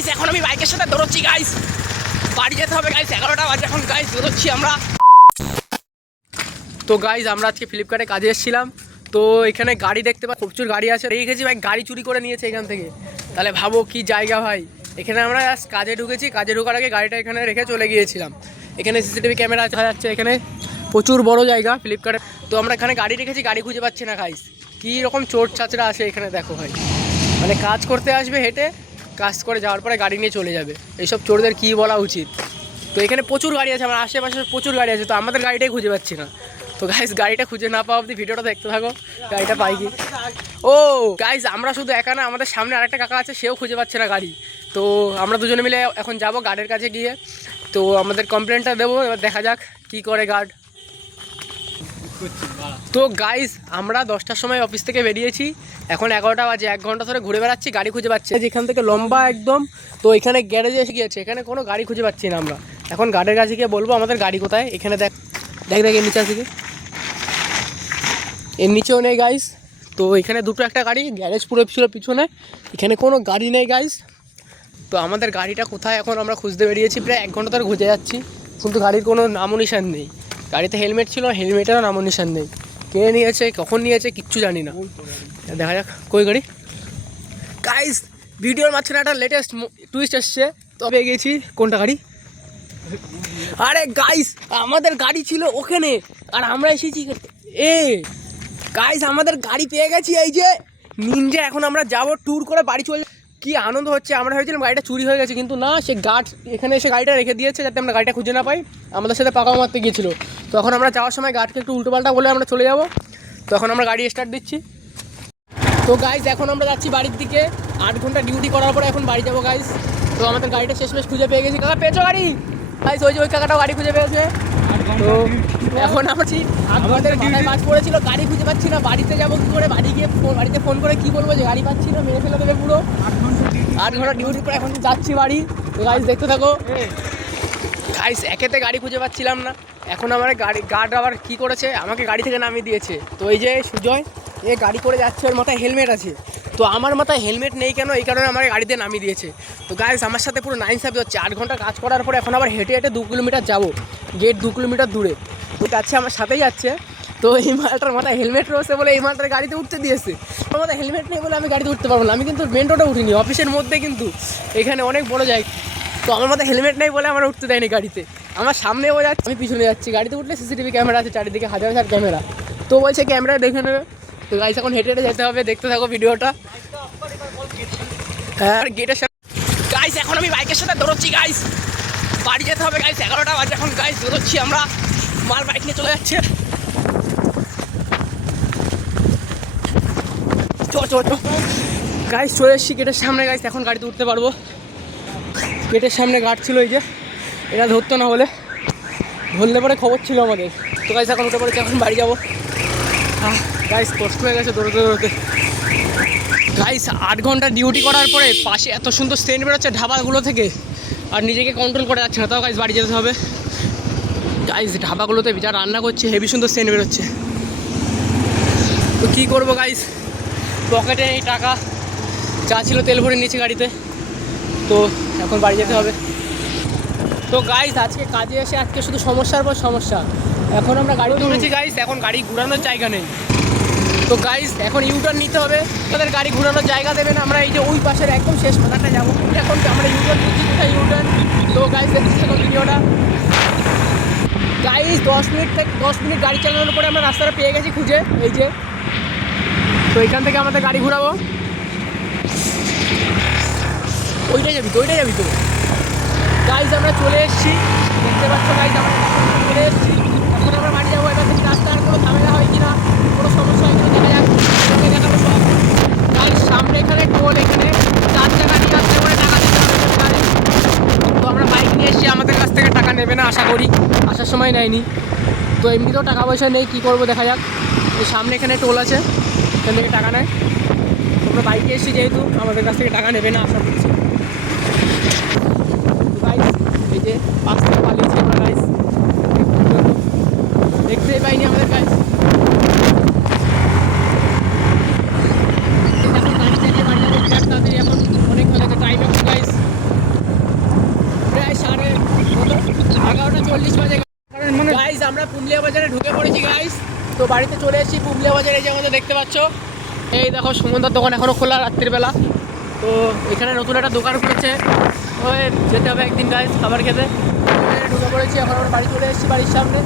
Guys এখন আমি বাইকের সাথে দৌড়চ্ছি গাইস, বাড়ি যেতে হবে গাইস, 11টা বাজে এখন গাইস, দৌড়চ্ছি আমরা। তো গাইস আমরা আজকে ফ্লিপকার্টে কাজে এসেছিলাম, তো এখানে গাড়ি দেখতে পাই, প্রচুর গাড়ি আছে। দেখেছি ভাই গাড়ি চুরি করে নিয়েছে এখান থেকে, তাহলে ভাবো কি জায়গা ভাই। এখানে আমরা কাজে ঢুকেছি, কাজে ঢোকার আগে গাড়িটা এখানে রেখে চলে গিয়েছিলাম। এখানে সিসিটিভি ক্যামেরা দেখা যাচ্ছে, এখানে প্রচুর বড় জায়গা ফ্লিপকার্টে। তো আমরা এখানে গাড়ি রেখেছি, গাড়ি খুঁজে পাচ্ছি না গাইস। কী রকম চোর চাচরা আসে এখানে দেখো ভাই, মানে কাজ করতে আসবে হেঁটে, কাজ করে যাওয়ার পরে গাড়ি নিয়ে চলে যাবে। এইসব চোরদের কী বলা উচিত। তো এখানে প্রচুর গাড়ি আছে, আমার আশেপাশে প্রচুর গাড়ি আছে, তো আমাদের গাড়িটাই খুঁজে পাচ্ছি না। তো গাইস গাড়িটা খুঁজে না পাওয়া অবধি ভিডিওটা দেখতে থাকো, গাড়িটা পাই কি। ও গাইস আমরা শুধু একা না, আমাদের সামনে আরেকটা কাকা আছে, সেও খুঁজে পাচ্ছে না গাড়ি। তো আমরা দুজনে মিলে এখন যাব গার্ডের কাছে গিয়ে, তো আমাদের কমপ্লেনটা দেবো, এবার দেখা যাক কি করে গার্ড। তো গাইস আমরা 10টার সময় অফিস থেকে বেরিয়েছি, এখন 11টা বাজে, 1 ঘন্টা ধরে ঘুরে বেড়াচ্ছি, গাড়ি খুঁজে পাচ্ছি যেখান থেকে লম্বা একদম। তো এখানে গ্যারেজে এসে গিয়েছে, এখানে কোনো গাড়ি খুঁজে পাচ্ছি না আমরা। এখন গার্ডের কাছে গিয়ে বলবো আমাদের গাড়ি কোথায়। এখানে দেখ দেখ দেখ এর নিচে আছে কি, এর নিচেও নেই গাইস। তো এখানে দুটো একটা গাড়ি, গ্যারেজ পুরো ছিল পিছনে, এখানে কোনো গাড়ি নেই গাইস। তো আমাদের গাড়িটা কোথায় এখন আমরা খুঁজতে বেরিয়েছি, প্রায় 1 ঘন্টা ধরে খুঁজে যাচ্ছি, কিন্তু গাড়ির কোনো নামও নিশান নেই। গাড়িতে হেলমেট ছিল, হেলমেটেরও নামও নিশান নেই, কে নিয়েছে কখন নিয়েছে কিচ্ছু জানি না। দেখা যাক কই গাড়ি। গাইস ভিডিওর মাঝখানে একটা লেটেস্ট টুইস্ট এসছে, তো পেয়ে গেছি কোনটা গাড়ি। আরে গাইস আমাদের গাড়ি ছিল ওখানে, আর আমরা এসেছি এ গাইস আমাদের গাড়ি পেয়ে গেছি, এই যে নিনজা। এখন আমরা যাব ট্যুর করে বাড়ি চলে। কি আনন্দ হচ্ছে, আমরা ভেবেছিলাম গাড়িটা চুরি হয়ে গেছে, কিন্তু না, সে গার্ড এখানে এসে গাড়িটা রেখে দিয়েছে যাতে আমরা গাড়িটা খুঁজে না পাই। আমাদের সাথে পাকাও মারতে গিয়েছিল, তো এখন আমরা যাওয়ার সময় গার্ডকে একটু উল্টোপাল্টা বলে আমরা চলে যাব। তো এখন আমরা গাড়ি স্টার্ট দিচ্ছি। তো গাইস এখন আমরা যাচ্ছি বাড়ির দিকে, 8 ঘন্টা ডিউটি করার পরে এখন বাড়ি যাবো গাইস। তো আমাদের গাড়িটা শেষমেশ খুঁজে পেয়ে গেছি। কাকা পেয়েছো গাড়ি? গাইস ওই যে ওই কাকাটাও গাড়ি খুঁজে পেয়েছে। তো এখন আমাদের মাথায় কাজ পড়েছিল, গাড়ি খুঁজে পাচ্ছি না, বাড়িতে যাবো কী করে, বাড়িতে ফোন করে কি বলবো যে গাড়ি পাচ্ছি না, মেরে ফেলে দেবে পুরো। 8 ঘন্টা ডিউটি পরে এখন যাচ্ছি বাড়ি। তো গাইস দেখতে থাকো। গাইস একেতে গাড়ি খুঁজে পাচ্ছিলাম না, এখন আমার গার্ড আবার কী করেছে, আমাকে গাড়ি থেকে নামিয়ে দিয়েছে। তো এই যে সুজয় এ গাড়ি করে যাচ্ছে, ওর মাথায় হেলমেট আছে, তো আমার মাথায় হেলমেট নেই কেন, এই কারণে আমাকে গাড়িতে নামিয়ে দিয়েছে। তো গাইস আমার সাথে পুরো নাইনসাফি হচ্ছে, 8 ঘন্টা কাজ করার পরে এখন আবার হেঁটে হেঁটে 2 কিলোমিটার যাবো, গেট 2 কিলোমিটার দূরে। তো যাচ্ছে আমার সাথেই যাচ্ছে। তো এই মালটার মাথায় হেলমেট রয়েছে বলে এই মালটার গাড়িতে উঠতে দিয়েছে, আমার মাথায় হেলমেট নেই বলে আমি গাড়িতে উঠতে পারবো না। আমি কিন্তু মেন রোডে উঠিনি, অফিসের মধ্যে, কিন্তু এখানে অনেক বড় জায়গা। তো আমার মাথায় হেলমেট নেই বলে আমার উঠতে দেয়নি গাড়িতে। আমার সামনেও যাচ্ছে, আমি পিছনে যাচ্ছি। গাড়িতে উঠলে সিসিটিভি ক্যামেরা আছে চারিদিকে, হাজার হাজার ক্যামেরা, তো বলছে ক্যামেরা দেখে নেবে। তো গাইস এখন হেঁটে হেঁটে যেতে হবে, দেখতে থাকো ভিডিওটা। হ্যাঁ আর গেটের সাথে গাইস এখন আমি বাইকের সাথে দৌড়চ্ছি গাইস, বাড়ি যেতে হবে গাইস, 11টা বাজে এখন গাইস, দৌড়চ্ছি আমরা, মাল বাইক নিয়ে চলে যাচ্ছে। চো গাইস চলে এসেছি গেটের সামনে গাইস, এখন গাড়িতে উঠতে পারবো। গেটের সামনে গার্ড ছিল, এই যে এটা ধরতো না, হলে ধরলে পরে খবর ছিল আমাদের। তো গাইস এখন উঠে পড়েছি, এখন বাড়ি যাবো। গাইস কষ্ট হয়ে গেছে দৌড়তে দৌড়তে। গাইস 8 ঘন্টা ডিউটি করার পরে পাশে এত সুন্দর সেন্ট বেরোচ্ছে ঢাবাগুলো থেকে, আর নিজেকে কন্ট্রোল করা যাচ্ছে না, তাও গাইস বাড়ি যেতে হবে। গাইস ঢাবাগুলোতে যা রান্না করছে হেভি সুন্দর সেন্ট বেরোচ্ছে। তো কী করবো গাইস, পকেটে এই টাকা যা ছিল তেল ভরে নিয়েছি গাড়িতে, তো এখন বাড়ি যেতে হবে। তো গাইস আজকে কাজে এসে আজকে শুধু সমস্যার পর সমস্যা। এখন আমরা গাড়ি তুলেছি গাইস, এখন গাড়ি ঘোরানোর জায়গা নেই। তো গাইস এখন ইউটার্ন নিতে হবে, তাদের গাড়ি ঘোরানোর জায়গা দেবেন। আমরা এই যে ওই পাশের একদম শেষ মাথাটা যাবো, এখন আমরা ইউটার্ন নিচ্ছি, কোথায় ইউটার্ন। তো গাইস দেখছি এখন ভিডিওটা। গাইস 10 মিনিট গাড়ি চালানোর পরে আমরা রাস্তাটা পেয়ে গেছি খুঁজে, এই যে। তো এখান থেকে আমাদের গাড়ি ঘোরাবো, ওইটাই যাবি তো। গাইস আমরা চলে এসেছি, দেখতে পাচ্ছ গাইস আমরা চলে এসেছি, এখন আমরা বাড়ি যাবো। এবার দেখি রাস্তার কোনো ঝামেলা হয় কিনা, কোনো সমস্যা হয় কিনা, দেখা যাক। দেখাবো সব গাইস, সামনে এখানে টোল, এখানে 4 টাকা নিয়ে আসতে করে টাকা দিতে হবে গাড়ি। তো আমরা বাইক নিয়ে এসেছি, আমাদের কাছ থেকে টাকা নেবে না আশা করি, আসার সময় নেয়নি। তো এমনিতেও টাকা পয়সা নেই, কী করবো দেখা যাক। এই সামনে এখানে টোল আছে, এখান থেকে টাকা নেয়। আমরা বাইকে এসেছি যেহেতু আমাদের কাছ থেকে টাকা নেবে না আশা করছি। এই যে 5 টাকা পালিয়েছি আমরা গাইস, দেখতেই পাইনি আমাদের গাইস। এখন গাড়ি চালিয়ে বাড়ি যাবো বিরাট তাড়াতাড়ি, এখন অনেক হয়ে গেছে টাইম এখন গাইস। তো বাড়িতে চলে এসেছি পুবলিয়া বাজারে, এই যে আমাদের দেখতে পাচ্ছ। এই দেখো সুমনদার দোকান এখনও খোলা রাত্রিবেলা। তো এখানে নতুন একটা দোকান খুলেছে, ওই যেতে হবে একদিন গাইস খাবার খেতে। ঢুকে পড়েছি, এখন আমরা বাড়ি চলে এসেছি বাড়ির সামনে।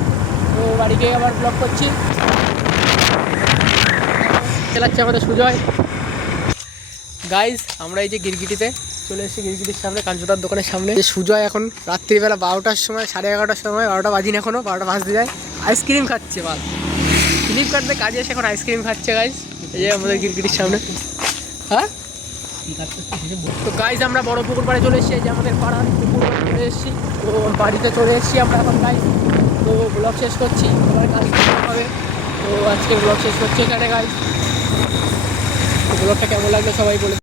তো বাড়ি গিয়ে আবার ব্লগ করছি। চালাচ্ছে আমাদের সুজয়। গাইস আমরা এই যে গিরগিটিতে চলে এসেছি, গিরগিটির সামনে কাঞ্চুদার দোকানের সামনে। যে সুজয় এখন রাত্রিবেলা 12টার সময়, 11:30টার সময়, 12টা বাজিন এখনও, 12টা বাজতে যায়, আইসক্রিম খাচ্ছে। বাস ফ্লিপকার্টে কাজে এসে এখন আইসক্রিম খাচ্ছে গাইস, এই যে আমাদের গিরগিটির সামনে। হ্যাঁ তো গাইস আমরা বড় পুকুর পাড়ে চলে এসেছি, এই যে আমাদের পাড়ার পুকুর পাড়ে চলে এসেছি। তো বাড়িতে চলে এসেছি আমরা এখন গাইস। তো ব্লগ শেষ করছি, আবার কাজ হবে। তো আজকে ব্লগ শেষ করছি এখানে গাইস। তো ব্লগটা কেমন লাগলো সবাই বলে